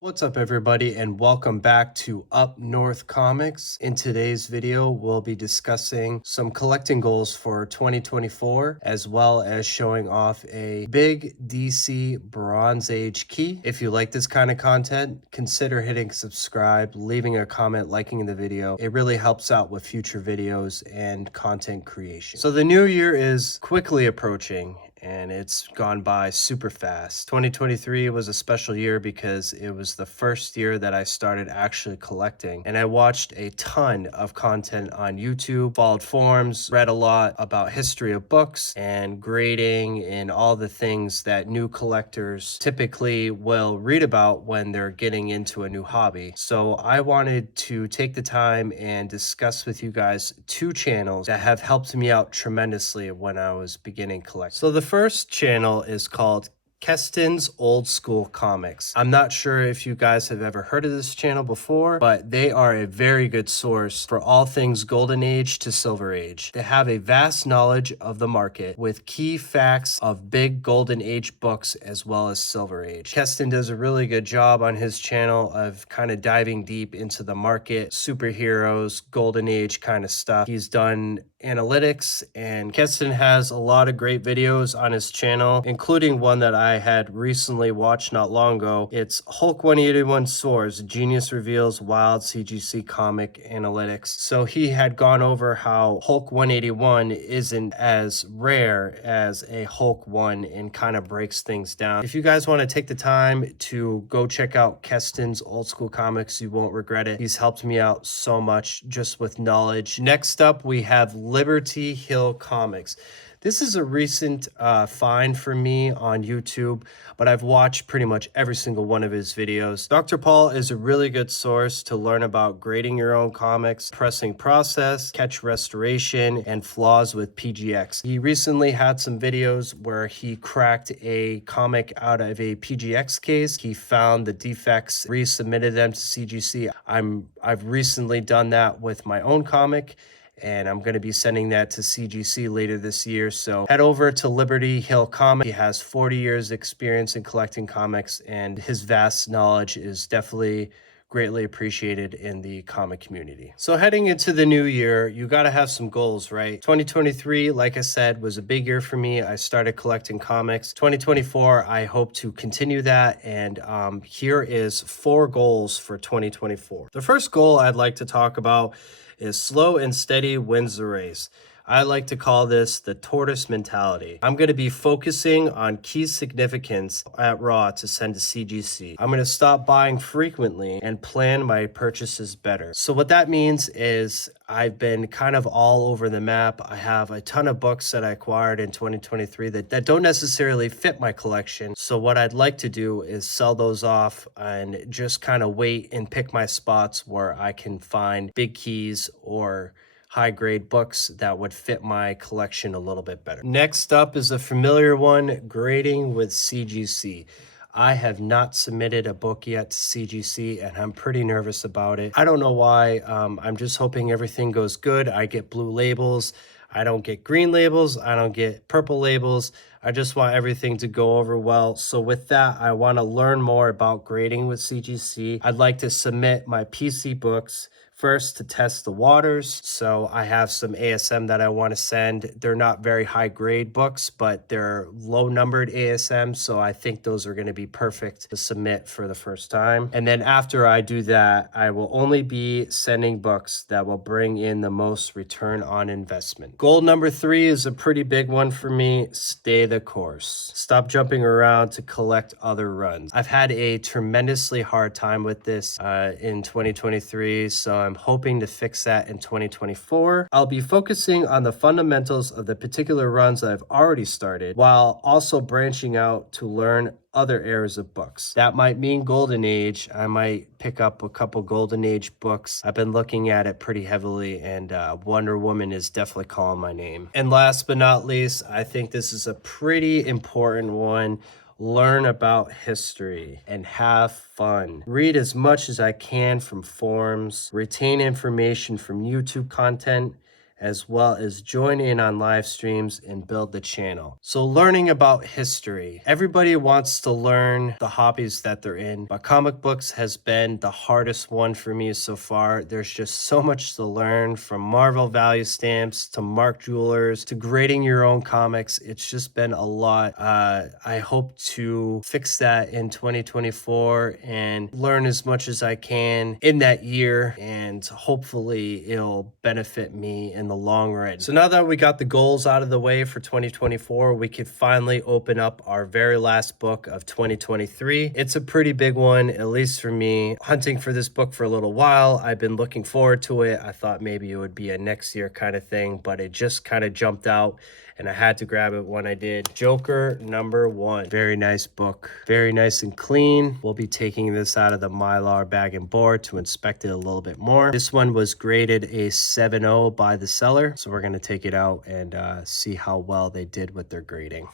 What's up, everybody, and welcome back to Up North Comics. In today's video, we'll be discussing some collecting goals for 2024, as well as showing off a big DC Bronze Age key. If you like this kind of content, consider hitting subscribe, leaving a comment, liking the video. It really helps out with future videos and content creation. So the new year is quickly approaching, and it's gone by super fast. 2023 was a special year because it was the first year that I started actually collecting, and I watched a ton of content on YouTube, followed forums, read a lot about history of books and grading and all the things that new collectors typically will read about when they're getting into a new hobby. So I wanted to take the time and discuss with you guys two channels that have helped me out tremendously when I was beginning collecting. So the first channel is called Keston's Old School Comics. I'm not sure if you guys have ever heard of this channel before, but they are a very good source for all things Golden Age to Silver Age. They have a vast knowledge of the market with key facts of big Golden Age books as well as Silver Age. Keston does a really good job on his channel of kind of diving deep into the market, superheroes, Golden Age kind of stuff. He's done analytics, and Keston has a lot of great videos on his channel, including one that I had recently watched not long ago. It's Hulk 181 Soars, Genius Reveals Wild CGC Comic Analytics. So he had gone over how Hulk 181 isn't as rare as a Hulk 1 and kind of breaks things down. If you guys want to take the time to go check out Keston's Old School Comics, you won't regret it. He's helped me out so much just with knowledge. Next up, we have Liberty Hill Comics. This is a recent find for me on YouTube, but I've watched pretty much every single one of his videos. Dr. Paul is a really good source to learn about grading your own comics, pressing process, catch restoration, and flaws with PGX. He recently had some videos where he cracked a comic out of a PGX case. He found the defects, resubmitted them to CGC. I've recently done that with my own comic, and I'm going to be sending that to CGC later this year. So head over to Liberty Hill Comics. He has 40 years experience in collecting comics, and his vast knowledge is definitely greatly appreciated in the comic community. So heading into the new year, you got to have some goals, right? 2023, like I said, was a big year for me. I started collecting comics. 2024, I hope to continue that, and here is 4 goals for 2024. The first goal I'd like to talk about is slow and steady wins the race. I like to call this the tortoise mentality. I'm going to be focusing on key significance at Raw to send to CGC. I'm going to stop buying frequently and plan my purchases better. So what that means is I've been kind of all over the map. I have a ton of books that I acquired in 2023 that don't necessarily fit my collection. So what I'd like to do is sell those off and just kind of wait and pick my spots where I can find big keys or high grade books that would fit my collection a little bit better. Next up is a familiar one, grading with CGC. I have not submitted a book yet to CGC, and I'm pretty nervous about it. I don't know why. I'm just hoping everything goes good. I get blue labels. I don't get green labels. I don't get purple labels. I just want everything to go over well. So with that, I want to learn more about grading with CGC. I'd like to submit my PC books first to test the waters. So I have some ASM that I want to send. They're not very high grade books, but they're low numbered ASM. So I think those are going to be perfect to submit for the first time. And then after I do that, I will only be sending books that will bring in the most return on investment. Goal number 3 is a pretty big one for me. Stay the course. Stop jumping around to collect other runs. I've had a tremendously hard time with this in 2023. So I'm hoping to fix that in 2024. I'll be focusing on the fundamentals of the particular runs that I've already started, while also branching out to learn other eras of books. That might mean Golden Age. I might pick up a couple Golden Age books. I've been looking at it pretty heavily, and Wonder Woman is definitely calling my name. And last but not least, I think this is a pretty important one. Learn about history and have fun. Read as much as I can from forums, retain information from YouTube content, as well as join in on live streams and build the channel. So learning about history. Everybody wants to learn the hobbies that they're in, but comic books has been the hardest one for me so far. There's just so much to learn, from Marvel value stamps to Mark Jewelers to grading your own comics. It's just been a lot. I hope to fix that in 2024 and learn as much as I can in that year, and hopefully it'll benefit me in the long run. So now that we got the goals out of the way for 2024, we could finally open up our very last book of 2023. It's a pretty big one, at least for me. Hunting for this book for a little while. I've been looking forward to it. I thought maybe it would be a next year kind of thing, but it just kind of jumped out and I had to grab it when I did. Joker #1. Very nice book. Very nice and clean. We'll be taking this out of the Mylar bag and board to inspect it a little bit more. This one was graded a 7.0 by the seller, so we're going to take it out and see how well they did with their grading.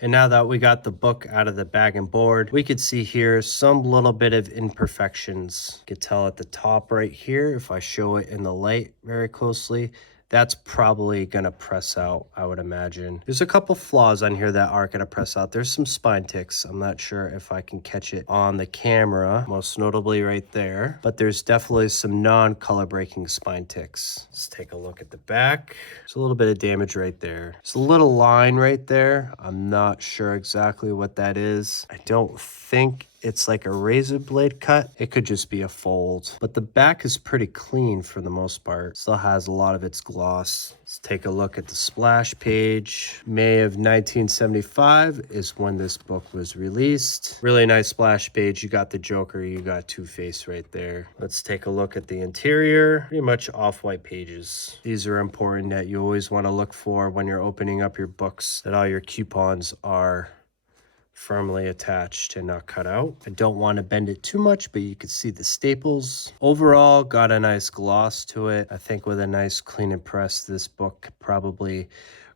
And now that we got the book out of the bag and board, we could see here some little bit of imperfections. You could tell at the top right here, if I show it in the light very closely, that's probably gonna press out, I would imagine. There's a couple flaws on here that are gonna press out. There's some spine ticks. I'm not sure if I can catch it on the camera, most notably right there, but there's definitely some non-color breaking spine ticks. Let's take a look at the back. There's a little bit of damage right there. There's a little line right there. I'm not sure exactly what that is. I don't think it's like a razor blade cut. It could just be a fold, but the back is pretty clean for the most part. Still has a lot of its gloss. Let's take a look at the splash page. May of 1975 is when this book was released. Really nice splash page. You got the Joker, you got Two-Face right there. Let's take a look at the interior. Pretty much off-white pages. These are important that you always want to look for when you're opening up your books, that all your coupons are firmly attached and not cut out. I don't want to bend it too much, but you can see the staples. Overall, got a nice gloss to it. I think with a nice clean and press, this book could probably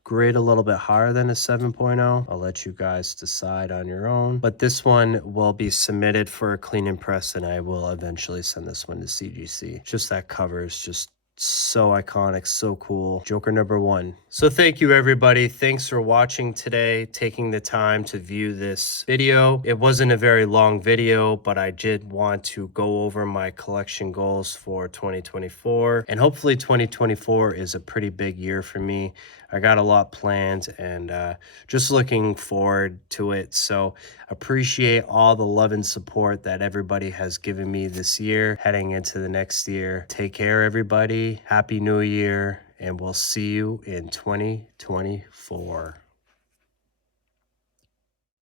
grade a little bit higher than a 7.0. I'll let you guys decide on your own. But this one will be submitted for a clean and press, and I will eventually send this one to CGC. Just that cover is just so iconic, so cool. Joker #1. So thank you everybody. Thanks for watching today, taking the time to view this video. It wasn't a very long video, but I did want to go over my collection goals for 2024. And hopefully 2024 is a pretty big year for me. I got a lot planned and just looking forward to it. So appreciate all the love and support that everybody has given me this year, heading into the next year. Take care, everybody. Happy New Year, and we'll see you in 2024.